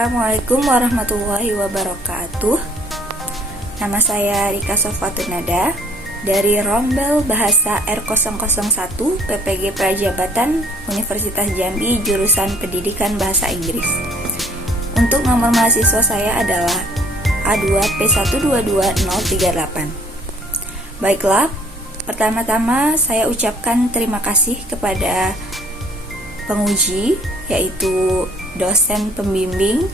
Assalamualaikum warahmatullahi wabarakatuh. Nama saya Rika Sofatunada dari Rombel Bahasa R001 PPG Prajabatan Universitas Jambi jurusan Pendidikan Bahasa Inggris. Untuk nomor mahasiswa saya adalah A2P122038. Baiklah, pertama-tama saya ucapkan terima kasih kepada penguji, yaitu dosen pembimbing,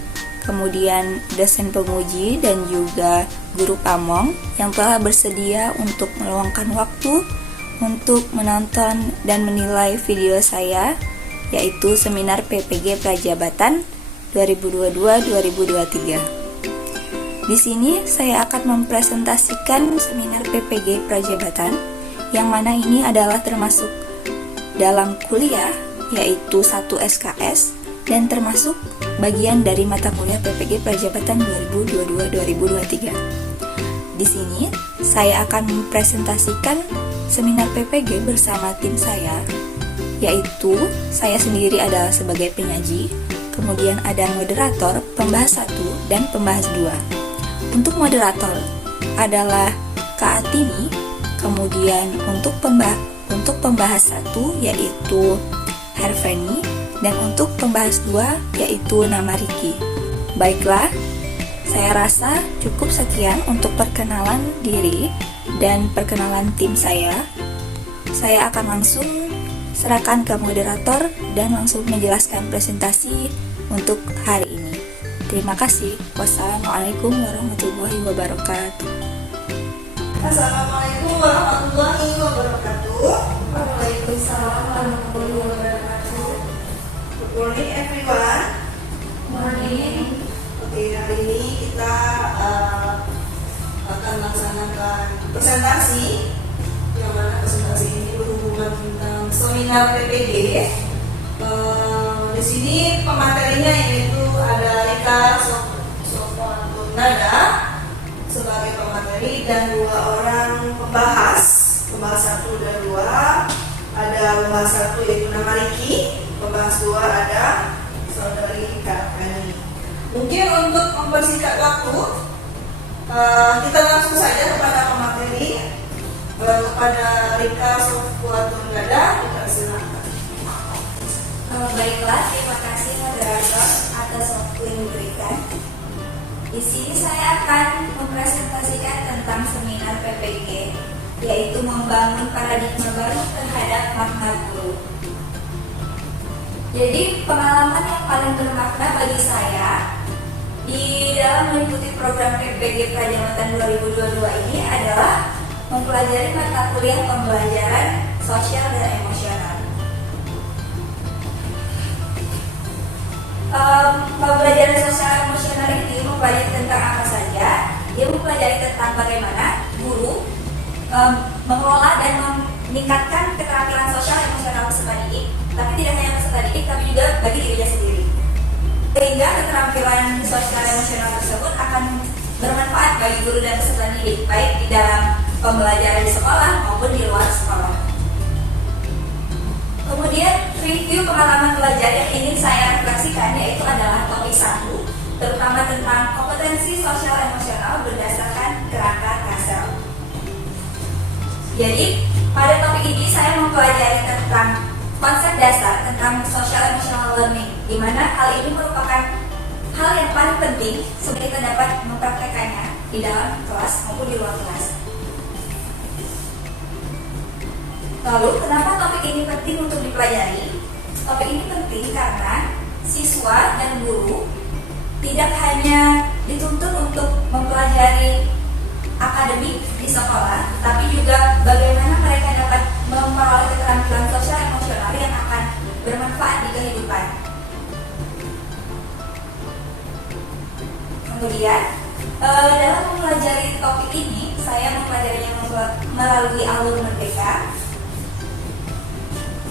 kemudian dosen penguji, dan juga guru pamong yang telah bersedia untuk meluangkan waktu untuk menonton dan menilai video saya, yaitu seminar PPG Prajabatan 2022-2023. Di sini saya akan mempresentasikan seminar PPG Prajabatan, yang mana ini adalah termasuk dalam kuliah, yaitu 1 SKS, dan termasuk bagian dari mata kuliah PPG Prajabatan 2022-2023. Di sini saya akan mempresentasikan seminar PPG bersama tim saya, yaitu saya sendiri adalah sebagai penyaji, kemudian ada moderator, pembahas 1 dan pembahas 2. Untuk moderator adalah Kak Atini, kemudian untuk pembahas 1 yaitu Herveni, dan untuk pembahas 2 yaitu nama Riki. Baiklah, saya rasa cukup sekian untuk perkenalan diri dan perkenalan tim saya. Saya akan langsung serahkan ke moderator dan langsung menjelaskan presentasi untuk hari ini. Terima kasih. Wassalamualaikum warahmatullahi wabarakatuh. Assalamualaikum warahmatullahi wabarakatuh. Waalaikumsalam warahmatullahi wabarakatuh. Good morning everyone. Morning. Oke, hari ini kita akan melaksanakan presentasi, yang mana presentasi ini berhubungan tentang seminar PPG. Di sini pematerinya yaitu ada Rika Sofatunada sebagai pemateri dan 2 orang pembahas 1 dan 2. Ada pembahas 1 yaitu nama Riki, pembahas 2 ada saudari Kak Ani. Mungkin untuk mempersingkat waktu, kita langsung saja kepada pemateri, kepada Rika Sofatunada. Kita silakan. Baiklah, terima kasih moderator atas waktu yang diberikan. Di sini saya akan mempresentasikan tentang seminar PPG, yaitu membangun paradigma baru terhadap makna guru. Jadi pengalaman yang paling bermakna bagi saya di dalam mengikuti program PPG Prajabatan 2022 ini adalah mempelajari mata kuliah pembelajaran sosial dan emosional. Pembelajaran sosial emosional ini mempelajari tentang apa saja? Dia mempelajari tentang bagaimana guru mengelola dan meningkatkan keterampilan sosial emosional peserta didik, tapi tidak hanya peserta didik, tapi juga bagi dirinya sendiri. Sehingga keterampilan sosial emosional tersebut akan bermanfaat bagi guru dan peserta didik, baik di dalam pembelajaran di sekolah maupun di luar sekolah. Kemudian review pengalaman belajar yang ingin saya refleksikan yaitu adalah topik 1, terutama tentang kompetensi sosial emosional berdasarkan kerangka Kasel. Jadi pada topik ini saya mempelajari tentang konsep dasar tentang social emotional learning, di mana hal ini merupakan hal yang paling penting supaya kita dapat mempraktekannya di dalam kelas maupun di luar kelas. Lalu, kenapa topik ini penting untuk dipelajari? Topik ini penting karena siswa dan guru tidak hanya dituntut untuk mempelajari akademik di sekolah, tapi juga bagaimana mereka dapat memperoleh keterampilan sosial emosional yang akan bermanfaat di kehidupan. Kemudian, dalam mempelajari topik ini, saya mempelajarinya melalui alur merdeka.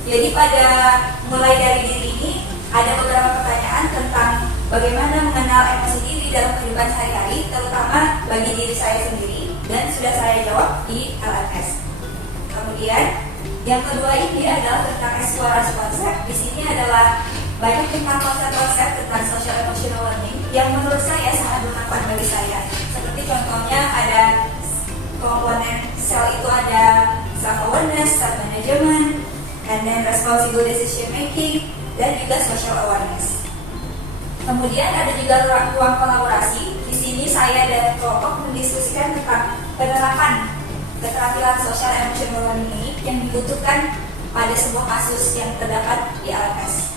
Jadi pada mulai dari diri ini ada beberapa pertanyaan tentang bagaimana mengenal emosi diri dalam kehidupan sehari-hari, terutama bagi diri saya sendiri, dan sudah saya jawab di LMS. Kemudian yang kedua ini adalah tentang eksplorasi konsep. Di sini adalah banyak tentang konsep-konsep tentang social emotional learning yang menurut saya sangat bermanfaat bagi saya. Seperti contohnya ada komponen sel itu ada self awareness, self management, and then responsible decision making, dan juga social awareness. Kemudian ada juga ruang kolaborasi. Di sini saya dan kelompok mendiskusikan tentang penerapan keterampilan social emotional learning ini yang dibutuhkan pada sebuah kasus yang terdapat di LMS.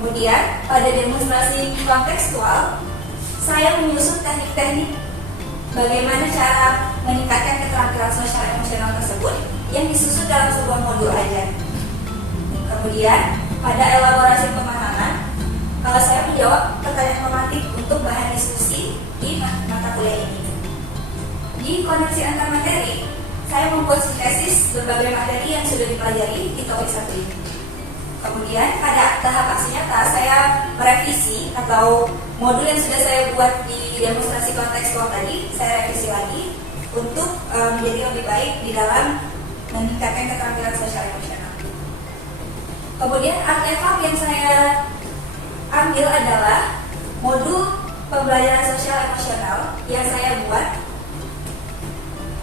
Kemudian pada demonstrasi kontekstual, saya menyusun teknik-teknik bagaimana cara meningkatkan keterampilan sosial emosional tersebut yang disusun dalam sebuah modul ajar. Kemudian pada elaborasi pemahaman, saya menjawab pertanyaan normatif untuk bahan diskusi di mata kuliah ini. Di koneksi antar materi, saya membuat sintesis berbagai materi yang sudah dipelajari di topik 1 ini. Kemudian pada tahap aksi nyata, saya merevisi atau modul yang sudah saya buat di demonstrasi kontekstual tadi, saya revisi lagi untuk menjadi lebih baik di dalam meningkatkan keterampilan sosial emosional. Kemudian artefak yang saya ambil adalah modul pembelajaran sosial emosional yang saya buat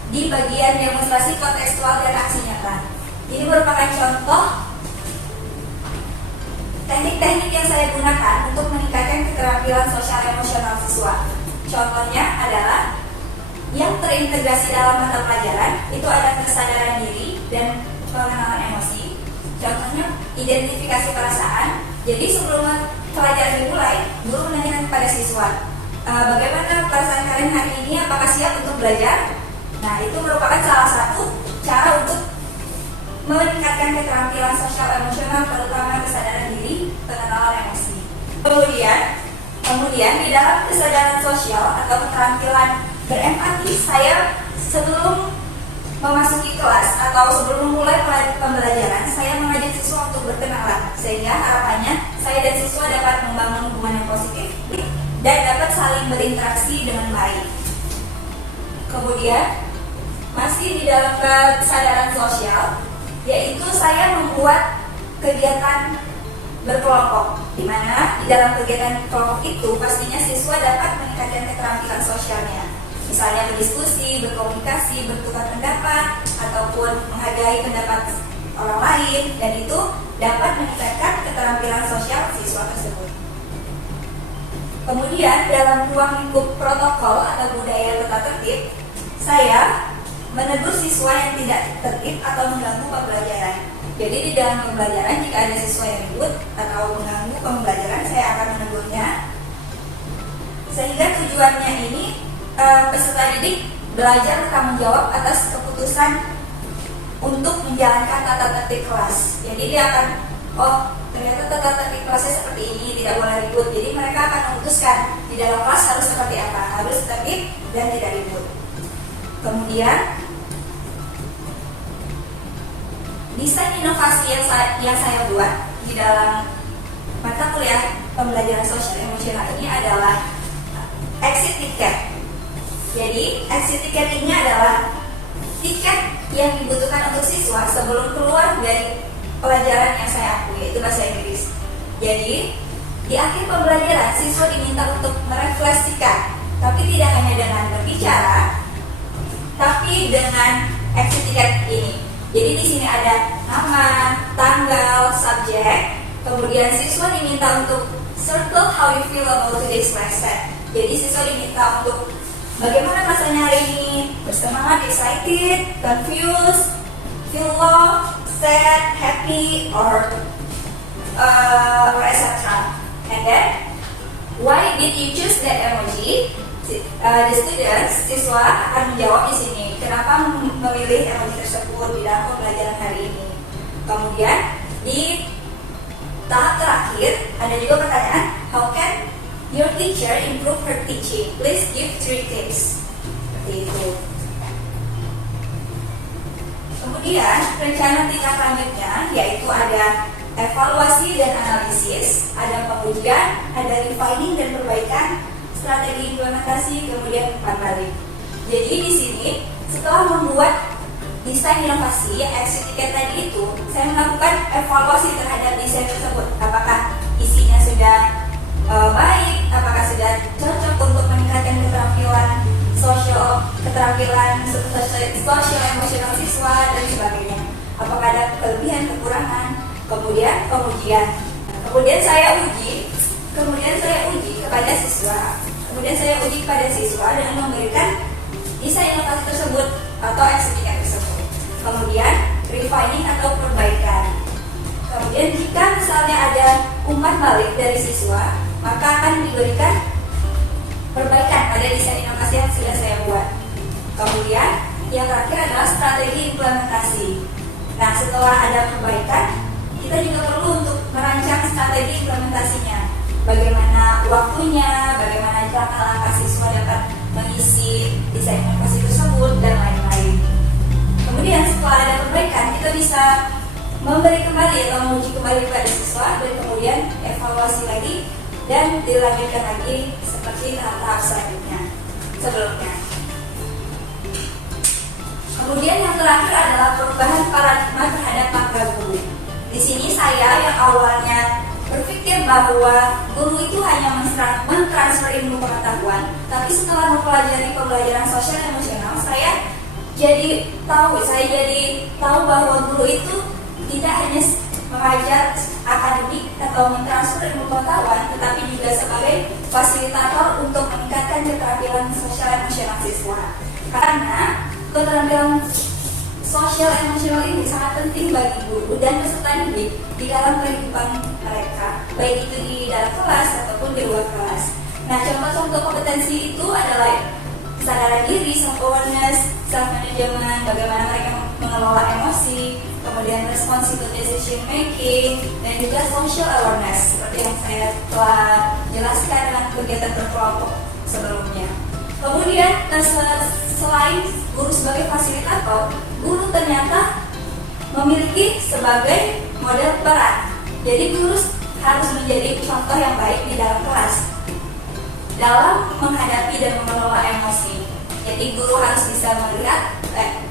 di bagian demonstrasi kontekstual dan aksi nyata. Ini merupakan contoh teknik-teknik yang saya gunakan untuk meningkatkan keterampilan sosial emosional siswa. Contohnya adalah yang terintegrasi dalam mata pelajaran itu ada kesadaran diri dan pengenalan emosi. Contohnya identifikasi perasaan. Jadi sebelum pelajaran dimulai, guru menanyakan kepada siswa, bagaimana perasaan kalian hari ini? Apakah siap untuk belajar? Nah, itu merupakan salah satu cara untuk meningkatkan keterampilan sosial emosional, terutama kesadaran diri, pengenalan emosi. Kemudian di dalam kesadaran sosial atau keterampilan berempati, saya sebelum memasuki kelas atau sebelum memulai pembelajaran, saya mengajak siswa untuk berkenalan, sehingga harapannya saya dan siswa dapat membangun hubungan yang positif dan dapat saling berinteraksi dengan baik. Kemudian masih di dalam kesadaran sosial, yaitu saya membuat kegiatan berkelompok, di mana di dalam kegiatan kelompok itu pastinya siswa dapat meningkatkan keterampilan sosialnya. Misalnya berdiskusi, berkomunikasi, bertukar pendapat, ataupun menghargai pendapat orang lain, dan itu dapat meningkatkan keterampilan sosial siswa tersebut. Kemudian dalam ruang lingkup protokol atau budaya tata tertib, saya menegur siswa yang tidak tertib atau mengganggu pembelajaran. Jadi di dalam pembelajaran jika ada siswa yang ribut atau mengganggu pembelajaran, saya akan menegurnya. Sehingga tujuannya ini peserta didik belajar bertanggung jawab atas keputusan untuk menjalankan tata tertib kelas. Jadi dia akan, ternyata tata tertib kelasnya seperti ini, tidak boleh ribut. Jadi mereka akan memutuskan di dalam kelas harus seperti apa, harus tertib dan tidak ribut. Kemudian desain inovasi yang saya buat di dalam mata kuliah pembelajaran sosial emosional ini adalah exit ticket. Jadi exit ticket ini adalah tiket yang dibutuhkan untuk siswa sebelum keluar dari pelajaran yang saya akui, yaitu bahasa Inggris. Jadi di akhir pembelajaran siswa diminta untuk merefleksikan, tapi tidak hanya dengan berbicara, tapi dengan exit ticket ini. Jadi di sini ada nama, tanggal, subjek. Kemudian siswa diminta untuk circle how you feel about today's lesson. Jadi siswa diminta untuk bagaimana rasanya hari ini, bersemangat, excited, confused, feel loved, sad, happy, or etc. And then, why did you choose that emoji? The students, siswa akan menjawab di sini kenapa memilih emoji tersebut di dalam pembelajaran hari ini. Kemudian di tahap terakhir ada juga pertanyaan, how can your teacher improve her teaching? Please give 3 tips. Seperti itu. Kemudian rencana tingkat lanjutnya yaitu ada evaluasi dan analisis, ada pengujian, ada refining dan perbaikan, strategi implementasi, kemudian umpan balik. Jadi di sini setelah membuat desain inovasi yang exit ticket tadi itu, saya melakukan evaluasi terhadap desain tersebut. Apakah kondisinya sudah baik, apakah sudah cocok untuk meningkatkan keterampilan sosial emosional siswa dan sebagainya. Apakah ada kelebihan, kekurangan, kemudian pengujian. Kemudian saya uji kepada siswa dengan memberikan desain inovasi tersebut atau SPK tersebut. Kemudian refining atau perbaikan. Kemudian jika misalnya ada umpan balik dari siswa, maka akan diberikan perbaikan pada desain inovasi yang sudah saya buat. Kemudian yang terakhir adalah strategi implementasi. Nah, setelah ada perbaikan, kita juga perlu untuk merancang strategi implementasinya. Bagaimana waktunya, bagaimana langkah-langkah siswa dapat mengisi desain inovasi tersebut, dan lain-lain. Kemudian setelah ada perbaikan, kita bisa memberi kembali atau menguji kembali kepada siswa, dan kemudian evaluasi lagi dan dilanjutkan lagi seperti tahap-tahap selanjutnya sebelumnya. Kemudian yang terakhir adalah perubahan paradigma terhadap makna guru. Di sini saya yang awalnya berpikir bahwa guru itu hanya mentransfer ilmu pengetahuan, tapi setelah mempelajari pembelajaran sosial emosional, saya jadi tahu bahwa guru itu tidak hanya mengajar akademik atau mentransfer ilmu pengetahuan, tetapi juga sebagai fasilitator untuk meningkatkan keterampilan sosial emosional siswa. Karena keterampilan sosial emosional ini sangat penting bagi guru dan peserta didik di dalam kehidupan mereka, baik itu di dalam kelas ataupun di luar kelas. Nah, contoh-contoh kompetensi itu adalah kesadaran diri, self-awareness, self-management, bagaimana mereka mengelola emosi, kemudian responsible decision making, dan juga social awareness, seperti yang saya telah jelaskan dengan kegiatan berkelompok sebelumnya. Kemudian, selain guru sebagai fasilitator, guru ternyata memiliki sebagai model peran. Jadi guru harus menjadi contoh yang baik di dalam kelas dalam menghadapi dan mengelola emosi. Jadi guru harus bisa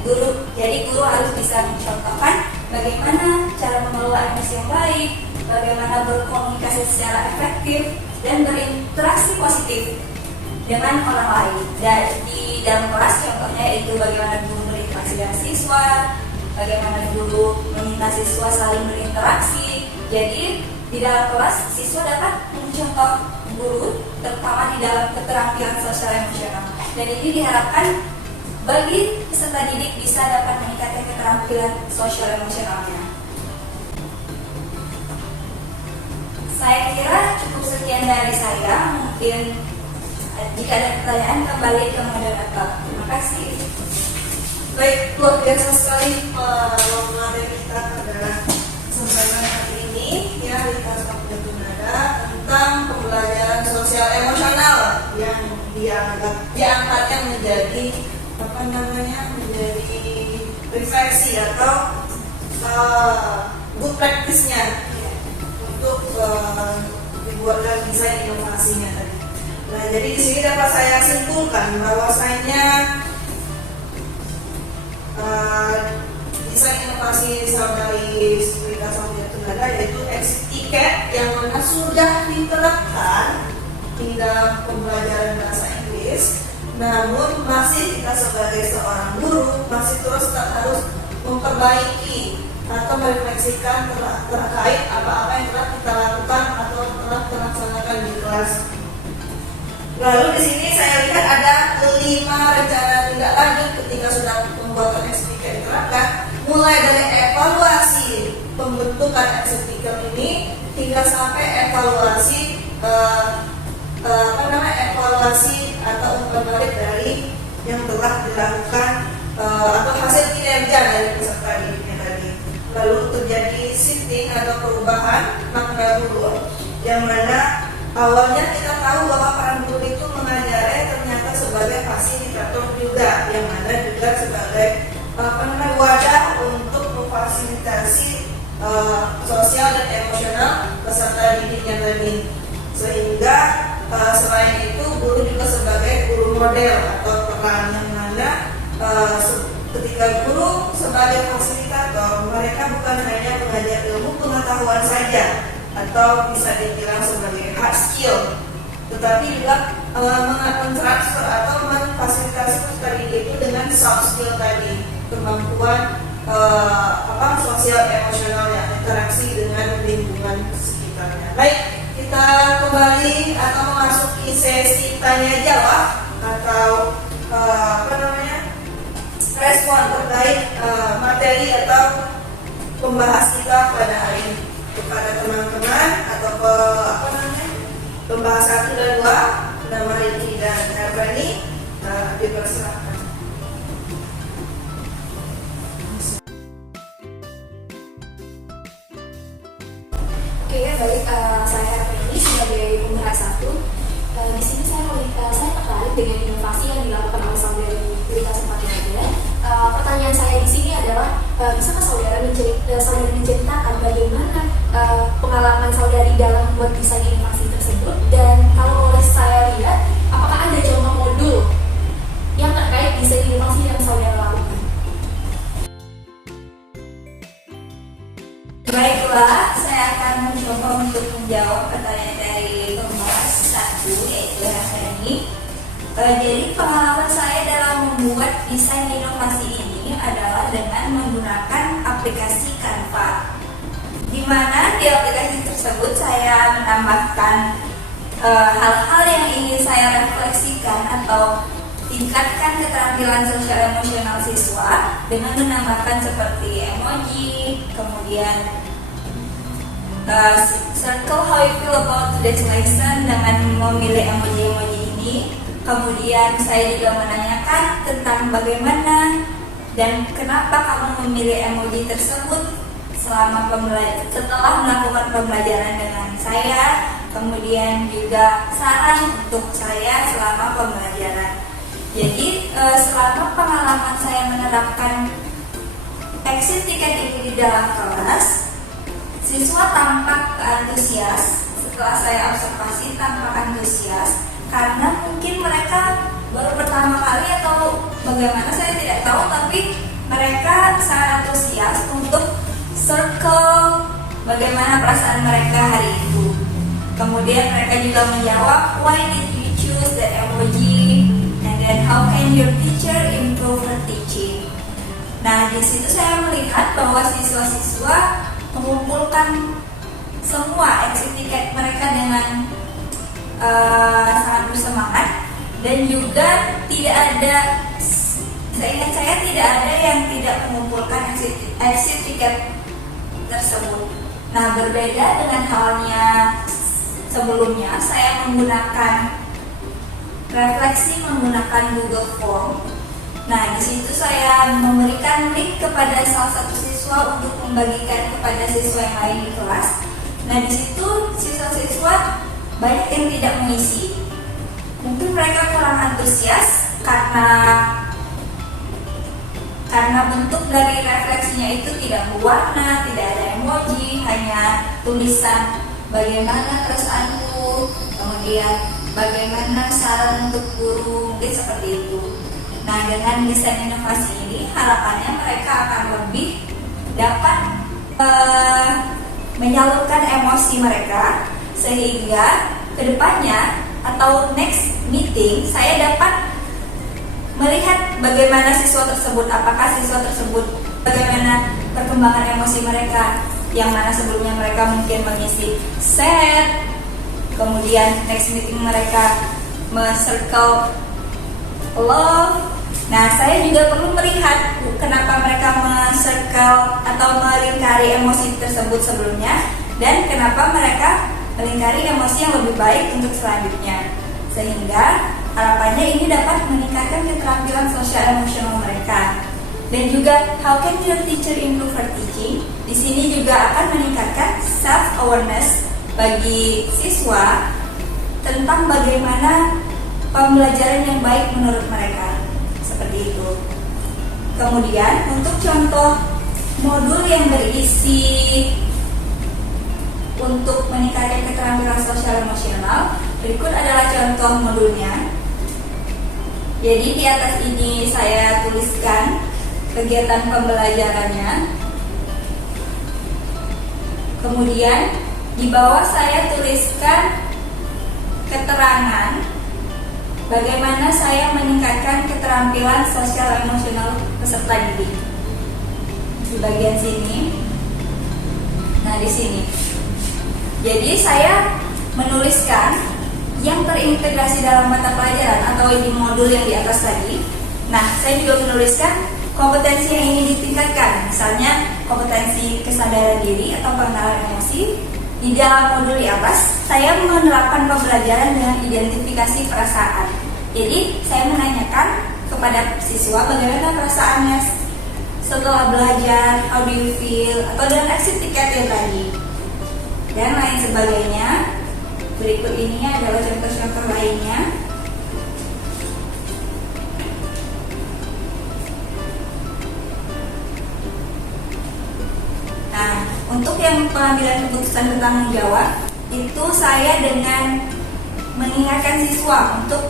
guru harus bisa mencontohkan bagaimana cara mengelola emosi yang baik, bagaimana berkomunikasi secara efektif dan berinteraksi positif dengan orang lain. Dan di dalam kelas contohnya yaitu bagaimana guru berinteraksi dengan siswa, bagaimana guru meminta siswa saling berinteraksi. Jadi di dalam kelas siswa dapat mencontoh guru, terutama di dalam keterampilan sosial emosional. Dan ini diharapkan bagi peserta didik bisa dapat meningkatkan keterampilan sosial emosionalnya. Saya kira cukup sekian dari saya. Mungkin jika ada pertanyaan kembali ke moderator. Terima kasih. Baik, luar biasa sekali materi kita pada kesempatan hari ini ya di kelas Fakultas Tunada tentang pembelajaran sosial emosional yang diangkatnya menjadi menjadi refleksi atau good practice-nya untuk dibuatkan desain inovasinya tadi. Nah, jadi di sini dapat saya simpulkan bahwasanya desain inovasi dari Sekuritas Fakultas Tunada yaitu exit ticket yang mana sudah diterapkan di dalam pembelajaran bahasa Inggris, namun masih kita sebagai seorang guru masih terus harus memperbaiki atau merefleksikan terkait apa-apa yang telah kita lakukan atau telah terlaksanakan di kelas. Lalu di sini saya lihat ada 5 rencana tindak lanjut ketika sudah pembuatan SPK diterapkan, mulai dari evaluasi pembentukan SPK ini hingga sampai evaluasi evaluasi atau umpan balik dari yang telah dilakukan atau hasil kinerja dari peserta didiknya tadi. Lalu terjadi shifting atau perubahan makna guru yang mana awalnya kita tahu bahwa peran guru itu mengajarnya ternyata sebagai fasilitator juga, yang mana juga sebagai wadah untuk memfasilitasi sosial dan emosional peserta didiknya tadi. Sehingga selain itu guru juga sebagai guru model atau peran yang mana ketika guru sebagai fasilitator mereka bukan hanya mengajar ilmu pengetahuan saja, atau bisa dibilang sebagai hard skill, tetapi juga mentransfer atau memfasilitasi tadi itu dengan soft skill tadi, kemampuan sosial emosionalnya, interaksi dengan lingkungan sekitarnya. Baik, kita kembali atau memasuki sesi tanya jawab atau respon terkait materi atau pembahas kita pada hari ini. Kepada teman-teman atau pembahas 1 dan 2, nama Riki dan Ervani, dipersilakan. Oke, baik. Saya Ervani sebagai pembahas 1. Di sini saya tertarik dengan inovasi yang dilakukan oleh saudara Rika Sepatiaga. Pertanyaan saya di sini adalah, bisakah saudara menceritakan bagaimana pengalaman saudari dalam membuat desain inovasi tersebut, dan kalau boleh saya lihat, apakah ada contoh modul yang terkait desain inovasi yang saudara lakukan? Baiklah, saya akan mencoba untuk menjawab pertanyaan dari pembahas 1, yaitu Ervani. Jadi pengalaman saya dalam membuat desain inovasi ini adalah dengan menggunakan aplikasi Canva, di mana di aplikasi tersebut saya menambahkan hal-hal yang ingin saya refleksikan atau tingkatkan keterampilan sosial emosional siswa dengan menambahkan seperti emoji, kemudian circle how you feel about today's lesson dengan memilih emoji-emoji ini. Kemudian saya juga menanyakan tentang bagaimana dan kenapa kamu memilih emoji tersebut setelah melakukan pembelajaran dengan saya. Kemudian juga saran untuk saya selama pembelajaran. Jadi selama pengalaman saya menerapkan exit ticket ini di dalam kelas, siswa tampak antusias. Setelah saya observasi, tampak antusias karena mungkin mereka baru pertama kali atau bagaimana saya tidak tahu, tapi mereka sangat antusias untuk circle bagaimana perasaan mereka hari itu. Kemudian mereka juga menjawab, why did you choose the emoji, and then how can your teacher improve her teaching. Nah, di situ saya melihat bahwa siswa-siswa mengumpulkan semua exit ticket mereka dengan sangat bersemangat, dan juga tidak ada, seingat saya tidak ada yang tidak mengumpulkan exit ticket tersebut. Nah, berbeda dengan halnya sebelumnya, saya menggunakan refleksi menggunakan Google Form. Nah, di situ saya memberikan link kepada salah satu siswa untuk membagikan kepada siswa yang lain di kelas. Nah, di situ siswa-siswa banyak yang tidak mengisi. Mungkin mereka kurang antusias karena bentuk dari refleksinya itu tidak berwarna, tidak ada emoji, hanya tulisan bagaimana perasaanmu, kemudian bagaimana saran untuk guru, mungkin seperti itu. Nah, dengan desain inovasi ini harapannya mereka akan lebih dapat menyalurkan emosi mereka, sehingga kedepannya atau next meeting saya dapat melihat bagaimana siswa tersebut, apakah siswa tersebut bagaimana perkembangan emosi mereka, yang mana sebelumnya mereka mungkin mengisi sad, kemudian next meeting mereka men-circle love. Nah, saya juga perlu melihat kenapa mereka men-circle atau melingkari emosi tersebut sebelumnya, dan kenapa mereka melingkari emosi yang lebih baik untuk selanjutnya, sehingga harapannya ini dapat meningkatkan keterampilan sosial emosional mereka. Dan juga how can your teacher improve her teaching? Di sini juga akan meningkatkan self awareness bagi siswa tentang bagaimana pembelajaran yang baik menurut mereka. Seperti itu. Kemudian untuk contoh modul yang berisi untuk meningkatkan keterampilan sosial emosional, berikut adalah contoh modulnya. Jadi di atas ini saya tuliskan kegiatan pembelajarannya. Kemudian Di bawah saya tuliskan keterangan bagaimana saya meningkatkan keterampilan sosial emosional peserta didik. Di bagian sini. Nah, di sini. Jadi saya menuliskan yang terintegrasi dalam mata pelajaran atau di modul yang di atas tadi. Nah, saya juga menuliskan kompetensi yang ingin ditingkatkan, misalnya kompetensi kesadaran diri atau pengenalan emosi. Di dalam modul di atas, saya menerapkan pembelajaran dengan identifikasi perasaan. Jadi, saya menanyakan kepada siswa bagaimana perasaannya setelah belajar, how do you feel, atau dengan exit ticket yang tadi, dan lain sebagainya. Berikut ini adalah contoh-contoh lainnya. Untuk yang pengambilan keputusan tentang jawab, itu saya dengan mengingatkan siswa untuk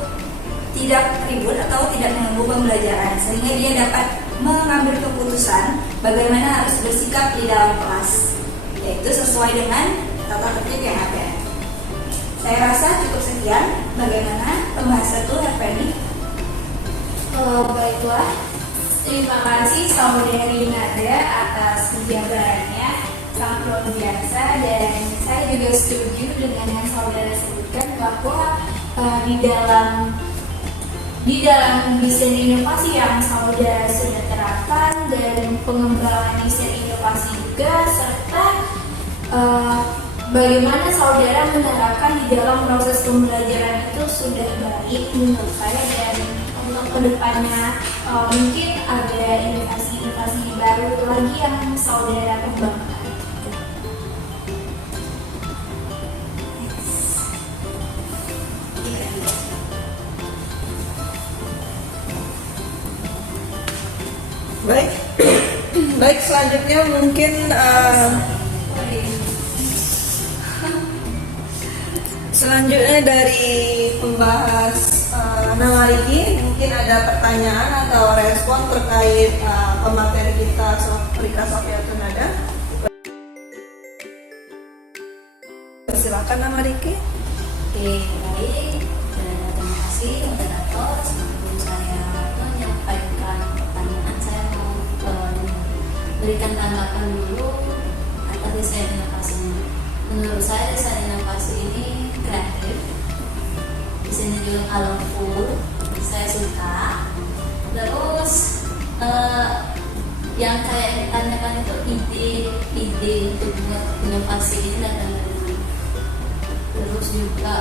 tidak ribut atau tidak mengganggu pembelajaran, sehingga dia dapat mengambil keputusan bagaimana harus bersikap di dalam kelas, yaitu sesuai dengan tata tertib yang ada. Saya rasa cukup sekian. Bagaimana pembahasan itu, Herpeni? Baiklah, terima kasih Saudari Nada atas penjabarannya. Sangat luar biasa, dan saya juga setuju dengan yang saudara sebutkan bahwa di dalam desain inovasi yang saudara sudah terapkan dan pengembangan desain inovasi juga, serta bagaimana saudara menerapkan di dalam proses pembelajaran itu sudah baik menurut saya, dan untuk kedepannya mungkin ada inovasi-inovasi baru lagi yang saudara kembangkan. Baik, selanjutnya mungkin selanjutnya dari pembahas Nama Riki, mungkin ada pertanyaan atau respon terkait pemateri kita Rika Safiatun Nada. Silakan Nama Riki. Oke, baik. Terima kasih moderator. Sebelum saya menyampaikan pertanyaan, saya mau berikan tanggapan dulu atas desain inovasinya. Menurut saya desain inovasi ini kreatif, desainnya juga colorful, saya suka. Terus yang kayak ditanyakan itu ide untuk buat inovasi ini datang dari mana? Terus juga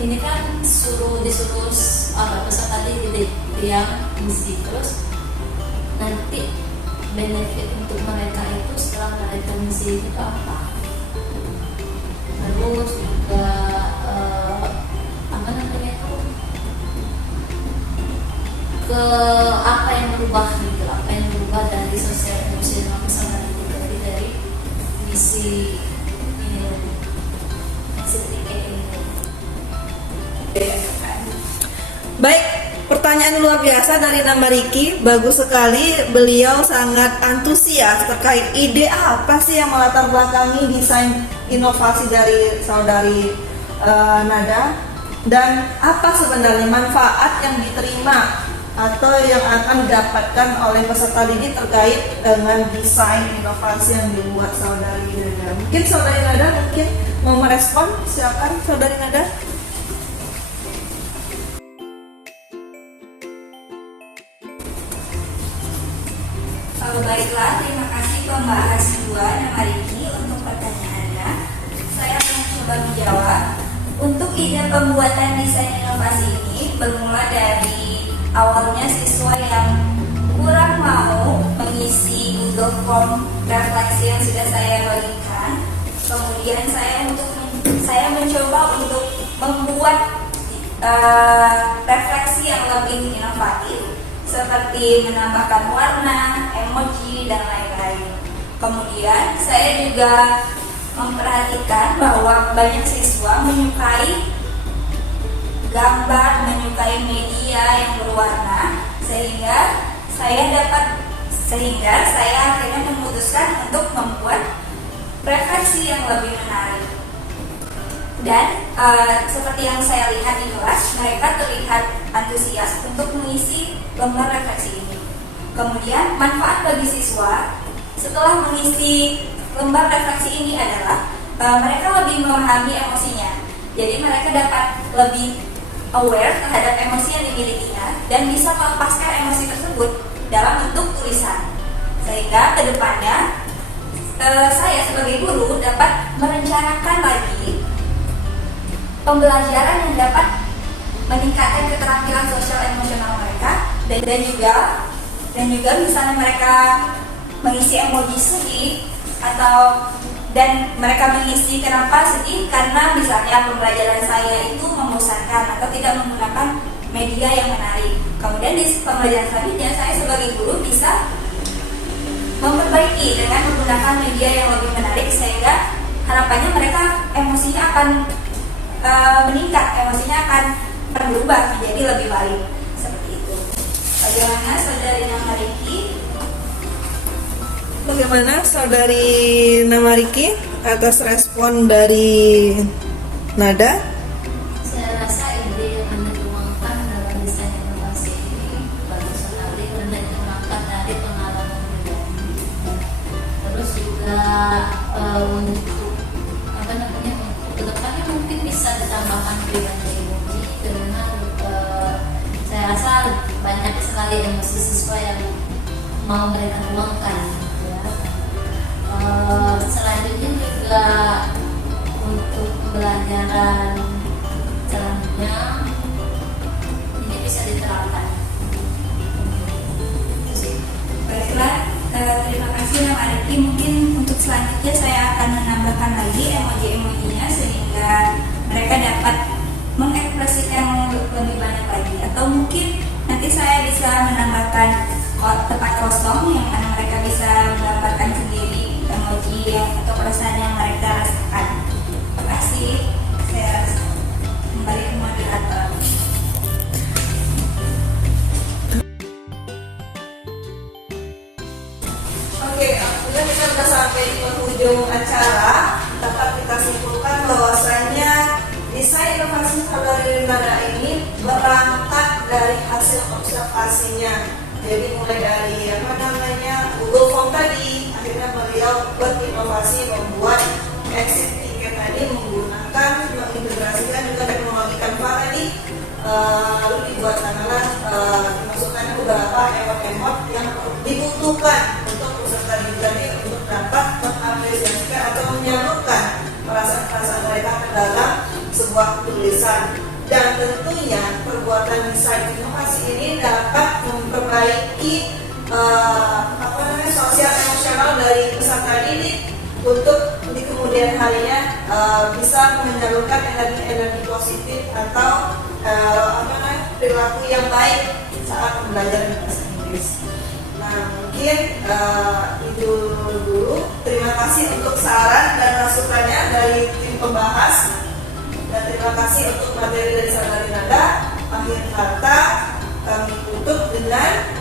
ini kan disuruh peserta didik yang misi, terus nanti benefit untuk mereka itu setelah mereka misi itu apa? Terus juga apa namanya itu ke apa yang berubah gitu, apa yang berubah dari sosial emosional peserta didik dari misi ini, seperti ini. Baik, pertanyaan luar biasa dari Nama Riki, bagus sekali. Beliau sangat antusias terkait ide apa sih yang melatar belakangi desain inovasi dari saudari Nada, dan apa sebenarnya manfaat yang diterima atau yang akan didapatkan oleh peserta didik terkait dengan desain inovasi yang dibuat saudari Nada. Mungkin saudari Nada mau merespon, silakan saudari Nada. Baiklah, terima kasih pembahas 2 Nama Riki untuk pertanyaannya. Saya akan coba menjawab. Untuk ide pembuatan desain inovasi ini bermula dari awalnya siswa yang kurang mau mengisi Google Form refleksi yang sudah saya bagikan. Kemudian saya mencoba untuk membuat refleksi yang lebih inovatif, seperti menambahkan warna, emoji, dan lain-lain. Kemudian saya juga memperhatikan bahwa banyak siswa menyukai gambar, menyukai media yang berwarna, sehingga saya dapat Sehingga saya akhirnya memutuskan untuk membuat refleksi yang lebih menarik. Dan seperti yang saya lihat di kelas, mereka terlihat antusias untuk mengisi lembar refleksi ini. Kemudian manfaat bagi siswa setelah mengisi lembar refleksi ini adalah mereka lebih memahami emosinya. Jadi mereka dapat lebih aware terhadap emosi yang dimilikinya dan bisa melepaskan emosi tersebut dalam bentuk tulisan. Sehingga kedepannya saya sebagai guru dapat merencanakan lagi pembelajaran yang dapat meningkatkan keterampilan sosial emosional mereka dan juga misalnya mereka mengisi emoji sedih dan mereka mengisi kenapa sedih karena misalnya pembelajaran saya itu membosankan atau tidak menggunakan media yang menarik. Kemudian di pembelajaran selanjutnya saya sebagai guru bisa memperbaiki dengan menggunakan media yang lebih menarik sehingga harapannya mereka emosinya akan meningkat, emosinya akan berubah menjadi lebih baik. Seperti itu. Bagaimana saudari Namariki? Bagaimana saudari Namariki atas respon dari Nada? Saya rasa ide yang Anda tuangkan dalam desain inovasi ini bagus sekali karena diturunkan dari pengalaman pribadi. Terus juga untuk untuk kedepannya mungkin bisa ditambahkan pribadi emoji karena saya rasa banyak sekali emosi siswa yang mau mereka tuangkan. Selanjutnya juga untuk pembelajaran selanjutnya ini bisa diterapkan. Baiklah, terima kasih Namariki. Mungkin untuk selanjutnya saya akan menambahkan lagi emoji-emojinya sehingga mereka dapat mengekspresikan lebih banyak lagi. Atau mungkin nanti saya bisa menambahkan tempat kosong yang mana mereka bisa menggambarkan sendiri emoji atau perasaan yang mereka rasakan. Terima kasih. Saya kembali ke moderator. Oke, alhamdulillah kita sudah sampai di penghujung acara. Dapat kita simpulkan bahwasanya desain inovasi saudari Nada ini berangkat dari hasil observasinya. Jadi mulai dari Google Form tadi, akhirnya beliau berinovasi membuat exit ticket tadi menggunakan mengintegrasikan juga teknologi Canva tadi, lalu dibuatkanlah dimasukkan beberapa emot-emot yang dibutuhkan untuk peserta didik tadi untuk dapat mengapresiasikan atau menyalurkan perasaan-perasaan mereka ke dalam sebuah tulisan. Dan tentunya perbuatan desain inovasi ini dapat memperbaiki sosial emosional dari peserta didik untuk di kemudian harinya bisa menyalurkan energi positif atau perilaku yang baik saat belajar bahasa Inggris. Nah, mungkin itu dulu. Terima kasih untuk saran dan masukannya dari tim pembahas. Dan terima kasih untuk materi dari saudari Nada. Akhir kata kami tutup dengan